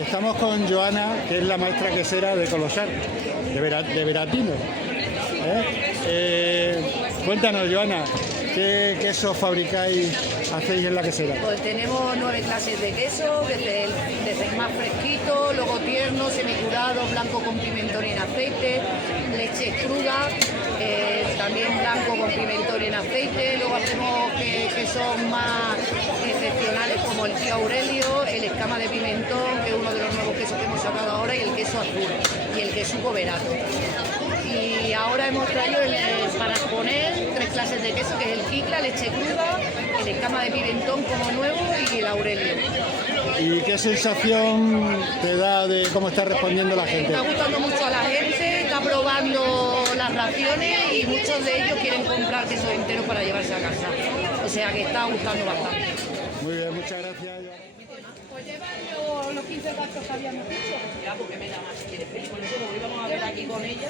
Estamos con Joana, que es la maestra quesera de Colosar, de Veratino. Cuéntanos, Joana, ¿qué queso fabricáis, hacéis en la quesera? Pues tenemos 9 clases de queso, desde el más fresquito, luego tierno, semicurado, blanco con pimentón en aceite, leche cruda, también blanco con pimentón en aceite. Luego hacemos quesos más excepcionales como el tío Aurelio, el escama de pimentón, que es uno de los nuevos quesos que hemos sacado ahora, y el queso azul y el queso boverato. Y ahora hemos traído para poner 3 clases de queso, que es el quicla, leche cruda, el escama de pimentón como nuevo y el Aurelio. ¿Y qué sensación te da de cómo está respondiendo la gente? Está gustando mucho a la gente, está probando las raciones y muchos de ellos quieren comprar queso entero para llevarse a casa. O sea que está gustando bastante. Muy bien, muchas gracias. Pues llevan los 15 gastos que habíamos dicho. Ya, porque me da más si quieres. Por eso lo íbamos a ver aquí con ella.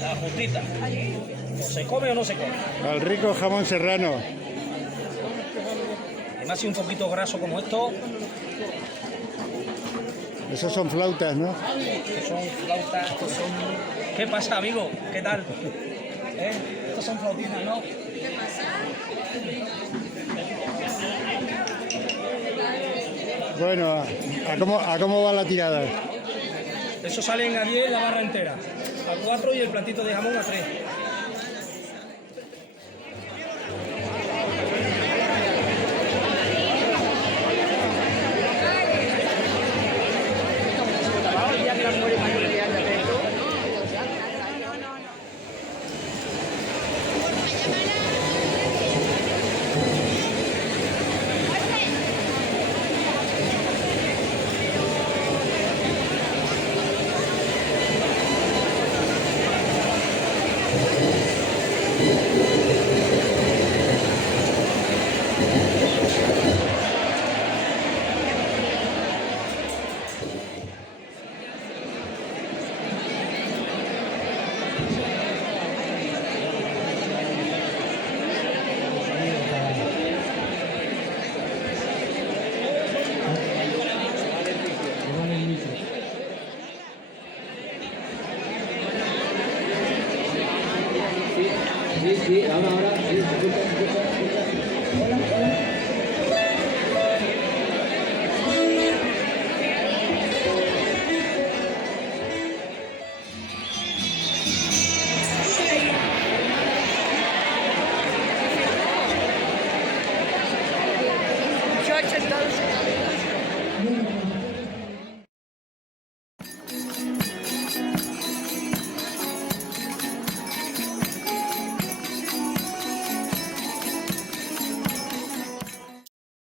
La justita. ¿O se come o no se come? Al rico jamón serrano. Además, si un poquito graso como esto, Esos son flautas, ¿no? estos son flautas, estos son... ¿Qué pasa, amigo? ¿Qué tal? Estos son flautitas, ¿no? Bueno, ¿a cómo va la tirada? Eso salen a 10 la barra entera, a 4 y el platito de jamón a 3.